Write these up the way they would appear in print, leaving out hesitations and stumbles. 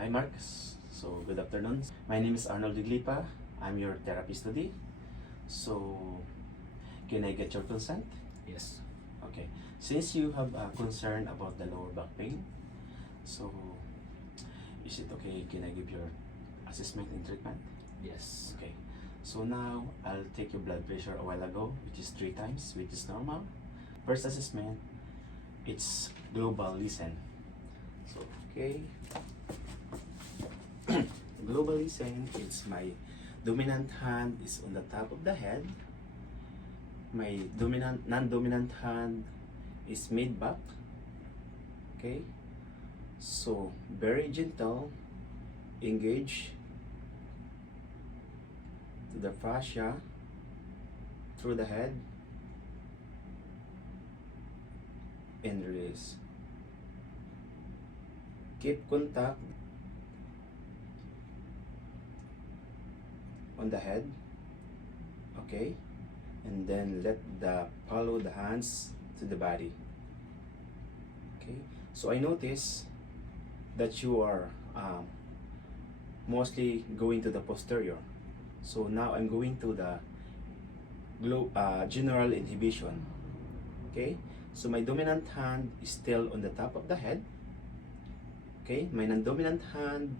Hi Marcus. So good afternoon. My name is Arnold Diglipa. I'm your therapist today. So can I get your consent? Yes. Okay. Since you have a concern about the lower back pain, so is it okay? Can I give your assessment and treatment? Yes. Okay. So now I'll take your blood pressure a while ago, which is 3 times, which is normal. First assessment, it's global listen. So okay. Globally saying it's my dominant hand is on the top of the head. My non-dominant hand is mid back. Okay. So very gentle, engage to the fascia through the head and release. Keep contact on the head, okay, and then follow the hands to the body. Okay, so I notice that you are mostly going to the posterior. So now I'm going to the general inhibition. Okay, so my dominant hand is still on the top of the head. Okay, my non-dominant hand,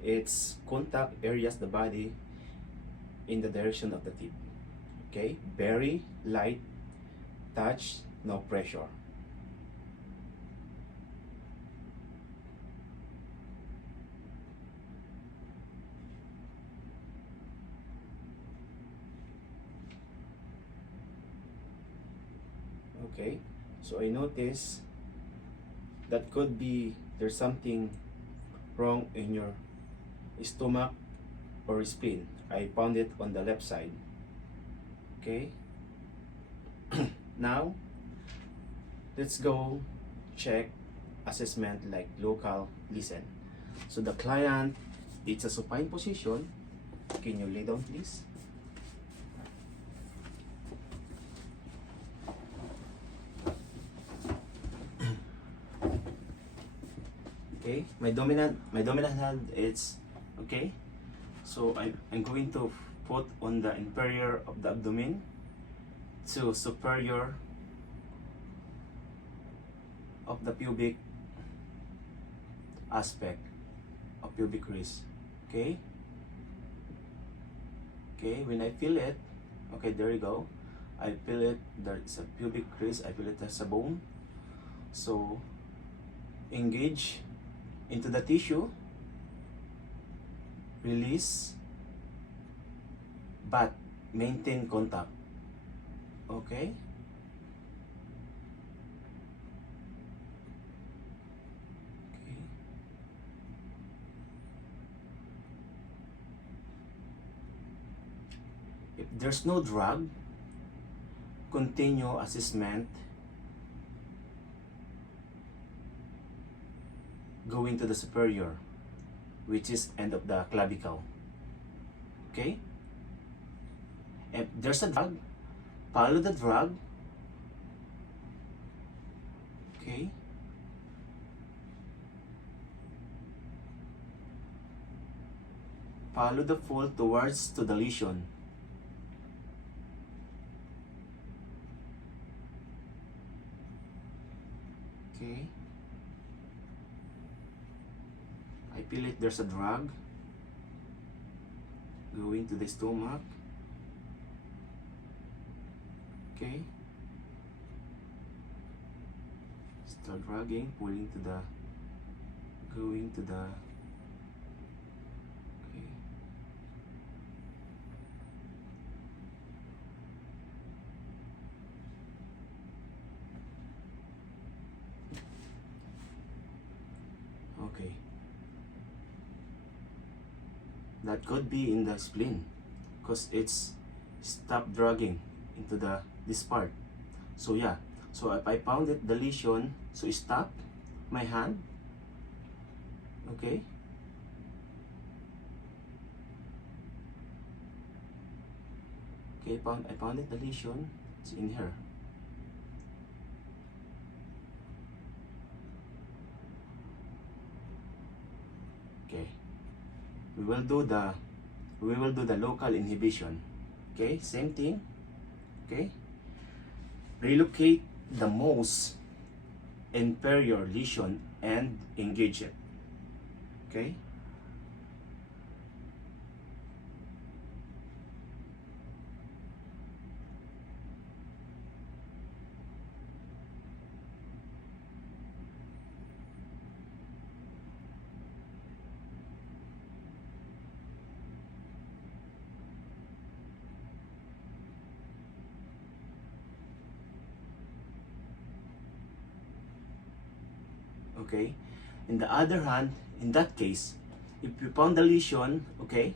its contact areas the body in the direction of the tip. Okay, very light touch, no pressure. Okay, so I notice that could be there's something wrong in your stomach or spleen. I found it on the left side. Okay, now let's go check assessment like local listen. So the client, it's a supine position. Can you lay down please? Okay, my dominant hand it's okay. So I'm going to put on the inferior of the abdomen to superior of the pubic aspect of pubic crease. Okay. Okay, when I feel it, okay, there you go. I feel it, there's a pubic crease, I feel it as a bone. So engage into the tissue, release, but maintain contact. Okay? Okay. If there's no drug, continue assessment going to the superior, which is end of the clavicle. Okay? If there's a drug, follow the drug. Okay? Follow the fall towards to the lesion. Okay? I feel it, there's a drug going to the stomach. Okay, start dragging, pulling to the, going to the, okay. Okay. That could be in the spleen because it's stop dragging into this part. So yeah, so if I found it the lesion, so stop my hand. Okay, okay, I found it the lesion, it's in here. Okay, we will do the local inhibition. Okay, same thing. Okay, relocate the most inferior lesion and engage it. Okay, okay. In the other hand, in that case, if you found the lesion, okay,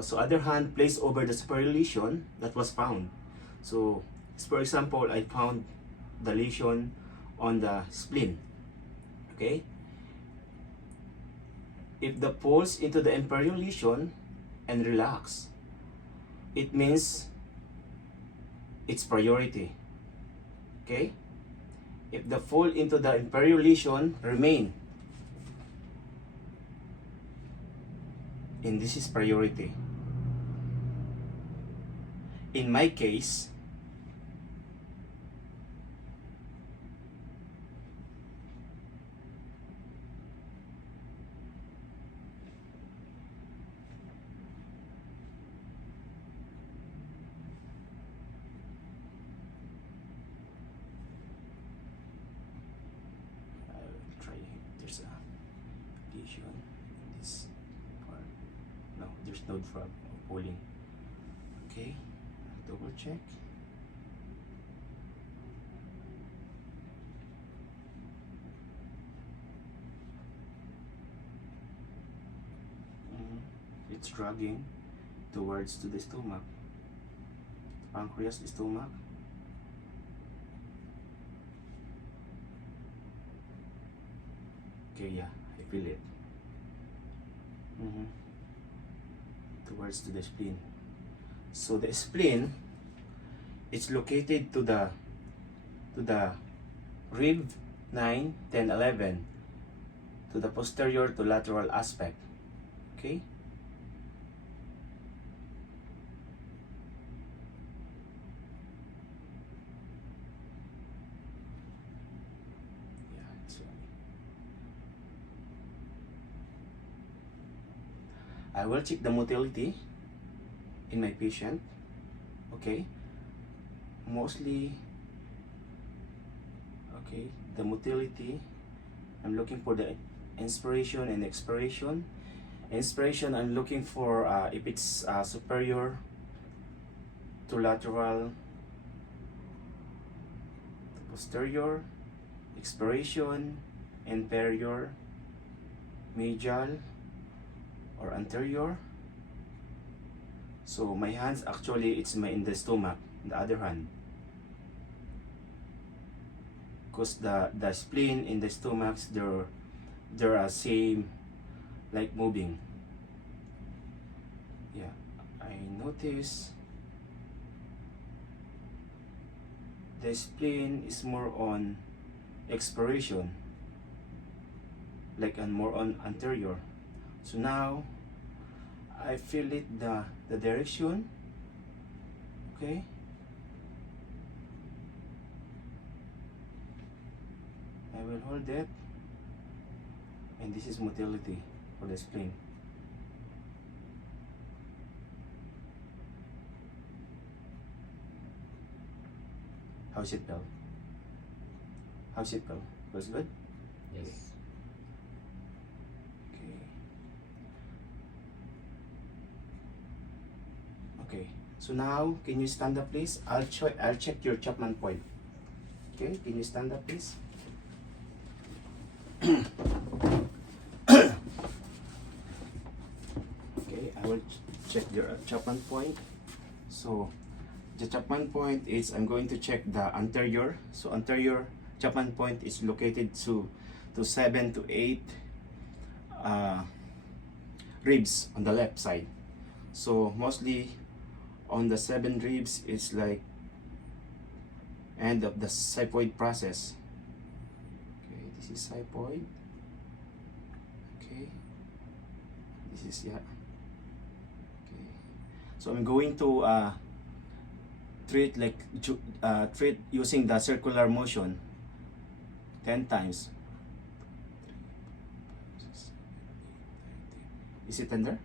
so other hand, place over the superior lesion that was found. So, for example, I found the lesion on the spleen. Okay, if the pulse into the inferior lesion and relax, it means it's priority. Okay, if the fall into the inferior lesion remain, and this is priority. In my case, I'll try. There's a lesion in this part. No, there's no drop of pulling. Okay, double check. It's dragging towards to the stomach, pancreas, stomach. Okay, yeah, I feel it. Towards to the spleen. So the spleen, it's located to the rib 9, 10, 11, to the posterior to lateral aspect. Okay. Yeah, it's right. I will check the motility in my patient. Okay, mostly, okay, the motility, I'm looking for the inspiration and expiration. Inspiration, I'm looking for if it's superior to lateral to posterior. Expiration, inferior, medial, or anterior. So my hands, actually it's in the stomach, the other hand, because the spleen in the stomachs, they're same, like moving. Yeah, I notice the spleen is more on expiration, like, and more on anterior. So now I feel it, the direction. Okay, I will hold it, and this is motility for the spleen. How's it feel? How's it feel? Feels good? Yes. Okay. Okay. So now, can you stand up, please? I'll check your Chapman point. Okay. Can you stand up, please? Okay. I will check your Chapman point. So the Chapman point is, I'm going to check the anterior. So anterior Chapman point is located to 7 to 8 ribs on the left side. So mostly on the 7 ribs, it's like end of the xiphoid process. Okay, this is xiphoid. Okay, This is, yeah. Okay. So I'm going to treat treat using the circular motion 10 times. Is it tender?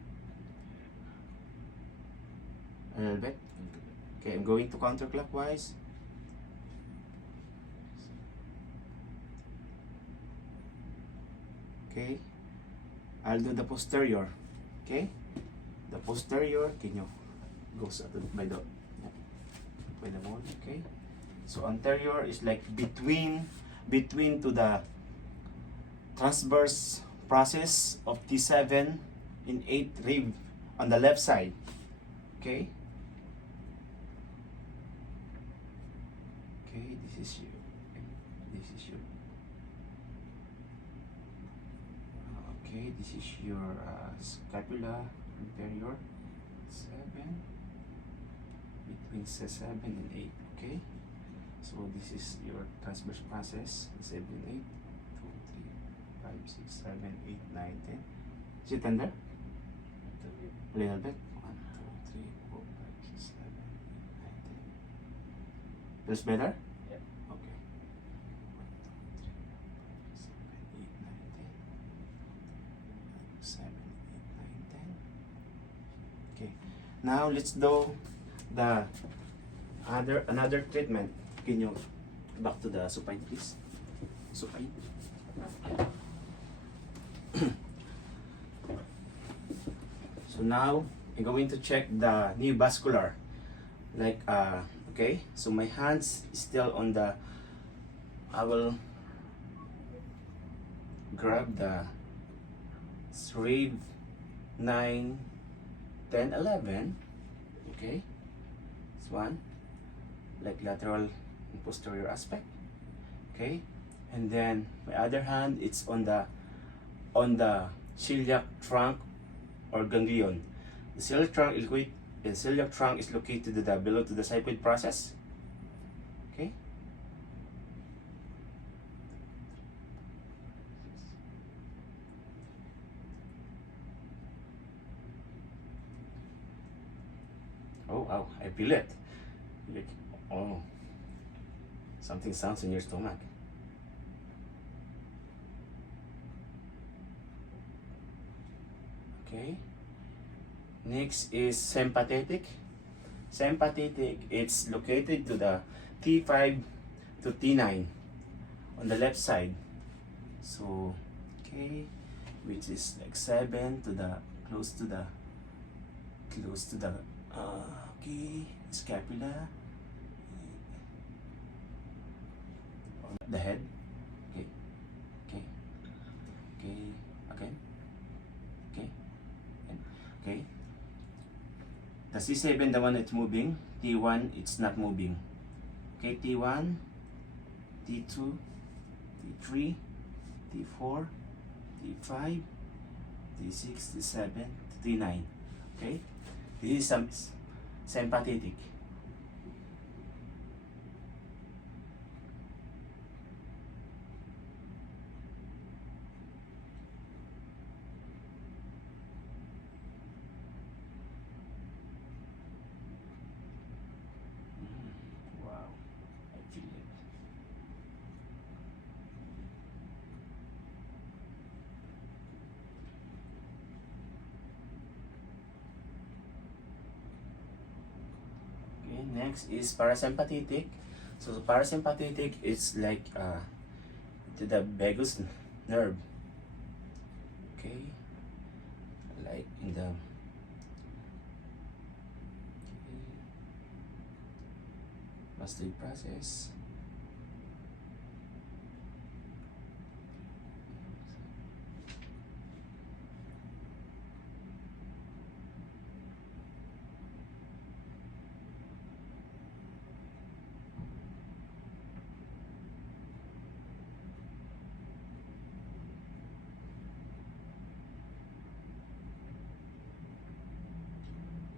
A little bit. Okay, I'm going to counterclockwise. Okay, I'll do the posterior. Okay, the posterior. Can you go by the wall? Okay, so anterior is like between to the transverse process of T7 in 8 rib on the left side. Okay. Okay, this is you. Okay, this is your scapula anterior 7 between 7 and 8. Okay, so this is your transverse process 7, 8, 2, 3, 5, 6, 7, 8, 9, 10. Is it tender? A little bit. 1, 2, 3, 4, 5, 6, 7, 8, 9, 10. Feels better? Yeah. Okay. 1, 2, 3, 4, 5, 6, 7, 8, 9, 10. Okay. Now let's do the another treatment. Can you back to the supine, please? Supine. So now I'm going to check the neovascular. Okay, so my hands is still on the. I will grab the rib 9, 10, 11. Okay, this one, like lateral and posterior aspect. Okay, and then my other hand, it's on the celiac trunk or ganglion. The celiac trunk is located below to the xiphoid process. Okay. Oh, wow, I feel it. Oh, something sounds in your stomach. Okay. Next is sympathetic. Sympathetic, it's located to the T5 to T9 on the left side. So, okay, which is like 7 to the close to the okay, scapula, the head. Okay, okay, okay, again, okay, and okay. The C7, the one that's moving. T1, it's not moving. Okay, T1, T2, T3, T4, T5, T6, T7, T9. Okay, this is some sympathetic. Wow, I feel it. Okay, next is parasympathetic. So the parasympathetic is like to the vagus nerve. Okay, like in the mastoid process.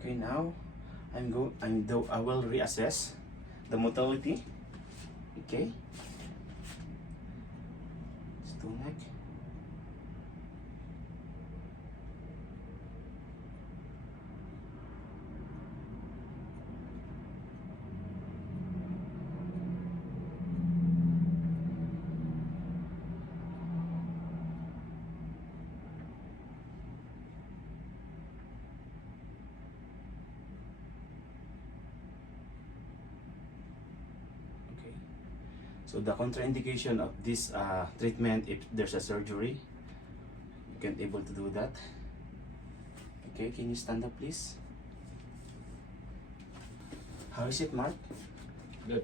Okay, now I will reassess the motility. Okay, stomach. So the contraindication of this treatment, if there's a surgery, you can't able to do that. Okay, can you stand up please? How is it, Mark? Good.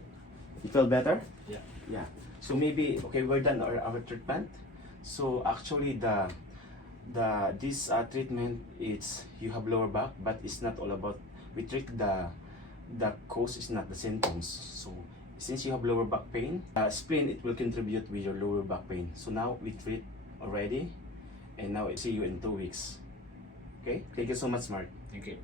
You feel better? Yeah. Yeah. So maybe, okay, we're done our treatment. So actually this treatment, it's you have lower back, but it's not all about, we treat the cause is not the symptoms. So since you have lower back pain, spleen, it will contribute with your lower back pain. So now we treat already, and now I see you in 2 weeks. Okay, thank you so much, Mark. Thank you.